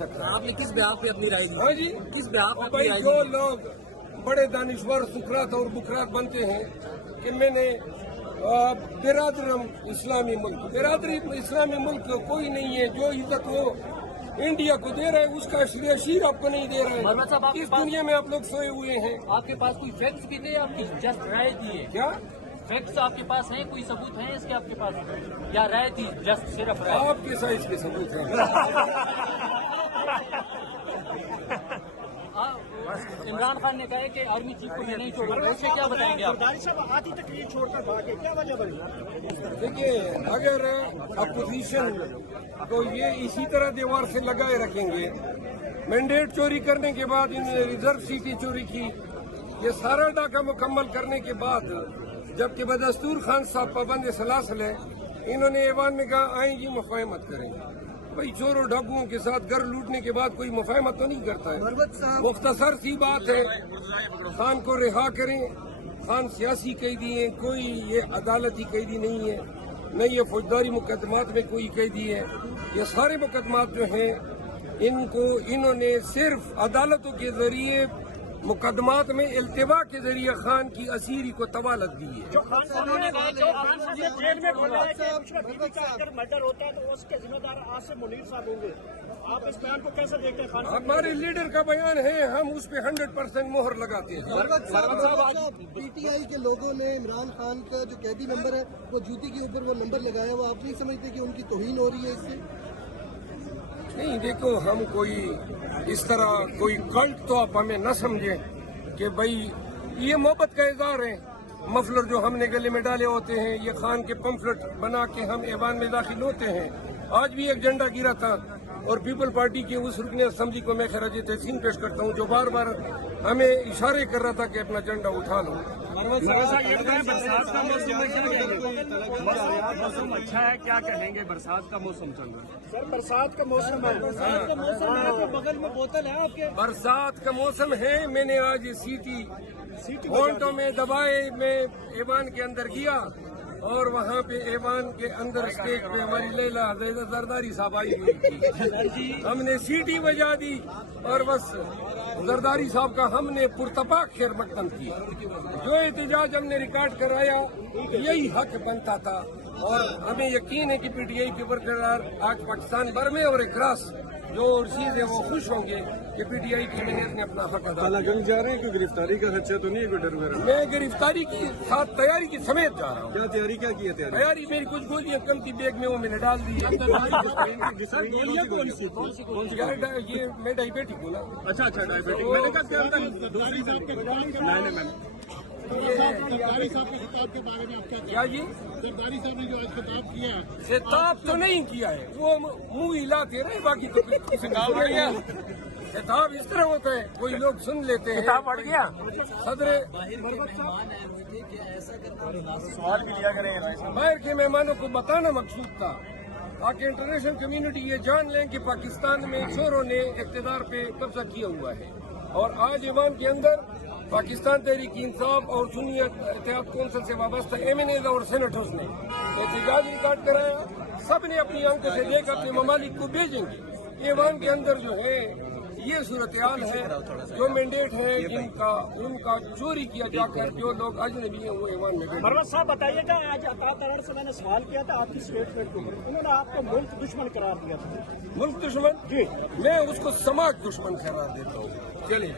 सकता है। आपने किस ब्याह पे अपनी राय दी? हाँ जी, किस ब्याह पे अपनी भाई राय जो दी? लोग बड़े दानिश्वर सुकरात और बुकरात बनते हैं कि मैंने बिरादरम इस्लामी मुल्क, बिरादरी इस्लामी मुल्क कोई नहीं है। जो इज्जत वो इंडिया को दे रहा है उसका श्रेय शीर आपको नहीं दे मरवा रहा साहब, है। आपके इस पास- दुनिया में आप लोग सोए हुए हैं। आपके पास कोई फैक्ट्स भी थे? आपकी जस्ट राय दी है? क्या फैक्ट्स आपके पास हैं? कोई सबूत हैं इसके आपके पास, या राय दी जस्ट सिर्फ राय? आपके साइज के सबूत हैं? इमरान खान ने कहा है कि आर्मी चीफ को मैं नहीं छोड़ूंगा, इससे क्या बताएंगे आप? सरदारी साहब आधी तकरीर छोड़कर भागे, क्या वजह बनी? देखिए, अगर अपोजिशन तो ये इसी तरह दीवार से लगाए रखेंगे, मैंडेट चोरी करने के बाद इन्होंने रिजर्व सीटें चोरी की, ये सारा डाका मुकम्मल करने के बाद जबकि बदस्तूर खान साहब पाबंद सलासल है, इन्होंने ऐवान में कहा आएंगी मुफाहमत करेंगे। भाई चोरों डाकुओं के साथ घर लूटने के बाद कोई मुफाहमत तो नहीं करता है। मुख्तसर सी बात है, खान को रिहा करें। खान सियासी कैदी है, कोई ये अदालती कैदी नहीं है, न ये फौजदारी मुकदमात में कोई कैदी है। ये सारे मुकदमात जो हैं इनको इन्होंने सिर्फ अदालतों के जरिए मुकदमात में इल्तिवा के जरिए खान की असीरी को तवालत दी है। जो खान साहब ने कहा कि खान साहब ने जेल में बोला है कि उसमें बीवी का अगर मर्डर होता है तो उसके जिम्मेदार आसिफ मुनीर साहब होंगे। आप इस बयान को कैसे देखते हैं? खान साहब हमारे लीडर का बयान है, हम उस पे 100% मोहर लगाते हैं। पीटीआई के लोगों ने इमरान खान का जो कैदी नंबर है वो जूती के ऊपर वो नंबर लगाया, वो आप नहीं समझते कि उनकी तौहीन हो रही है इससे? नहीं, देखो, हम कोई इस तरह कोई कल्ट तो आप हमें न समझें कि भाई ये मोहब्बत का इजहार है। मफलर जो हमने गले में डाले होते हैं, ये खान के पंफलेट बना के हम ऐवान में दाखिल होते हैं। आज भी एक झंडा गिरा था और पीपल पार्टी के उस रुकने असम्बली को मैं खराज तहसीन पेश करता हूँ जो बार बार हमें इशारे कर रहा था कि अपना झंडा उठा लो। मौसम अच्छा है, क्या कहेंगे? बरसात का मौसम चल रहा है सर, बरसात का मौसम है। बरसात का मौसम है तो बगल में बोतल है आपके? बरसात का मौसम है। मैंने आज सीटी होंठों में दबाए मैं ऐवान के अंदर गया और वहाँ पे ऐवान के अंदर स्टेज पे हमारी लैला जरदारी साहब आई हुई थी। हमने सीटी बजा दी और बस जरदारी साहब का हमने पुरतपाक खैर मकदम किया। जो एहतजाज हमने रिकॉर्ड कराया यही हक बनता था और हमें यकीन है कि पीटीआई के बरकरार आज पाकिस्तान भर में और अक्रॉस जो ओवरसीज है वो खुश होंगे कि पीटीआई की मीडियत ने अपना हक अदा किया। गंज जा रहे हैं, कोई गिरफ्तारी का खर्चा तो नहीं है, कोई डर वगैरह? मैं गिरफ्तारी की साथ तैयारी की समेत जा रहा हूँ। क्या तैयारी, क्या की है तैयारी? तैयारी मेरी कुछ गोलियां कम थी बैग में, वो मैंने डाल दी है। ये मैं डायबिटिक हूँ ना। अच्छा, डायबिटिक। मैंने कहा क्या दूसरी नहीं मैंने सरदारी साहब के खिताब के बारे में आप क्या? क्या जी? सरदारी साहब ने जो आज खिताब किया है, खिताब तो नहीं किया है, वो मुंह हिलाते रहे, बाकी तो कुछ बढ़ गया। खिताब इस तरह होता है, कोई लोग सुन लेते हैं। खिताब बढ़ गया। सदर सवाल भी लिया करेंगे। बाहर के मेहमानों को बताना मकसूद था ताकि इंटरनेशनल कम्युनिटी ये जान लें कि पाकिस्तान में चोरों ने इक़्तिदार पे कब्जा किया हुआ है। और आज ईवान के अंदर पाकिस्तान तहरीक इंसाफ और सुन्नी इत्तेहाद कौंसिल से वाबस्ता एमएनएज और सेनेटर्स ने एहतजाज रिकॉर्ड कराया। सब ने अपनी आंखों से देख अपने ममालिक को भेजेंगे। ईवान के अंदर जो है ये सूरत हाल है, जो मैंडेट है जिनका उनका चोरी किया जाकर जो लोग अजनबी हैं वो ईवान में गए। मरवत साहब बताइएगा, आज अतार से मैंने सवाल किया था आपकी स्टेटमेंट के ऊपर, उन्होंने आपको मुल्क दुश्मन करार दिया था। मुल्क दुश्मन जी, मैं उसको समाज दुश्मन करार देता हूँ। चलिए।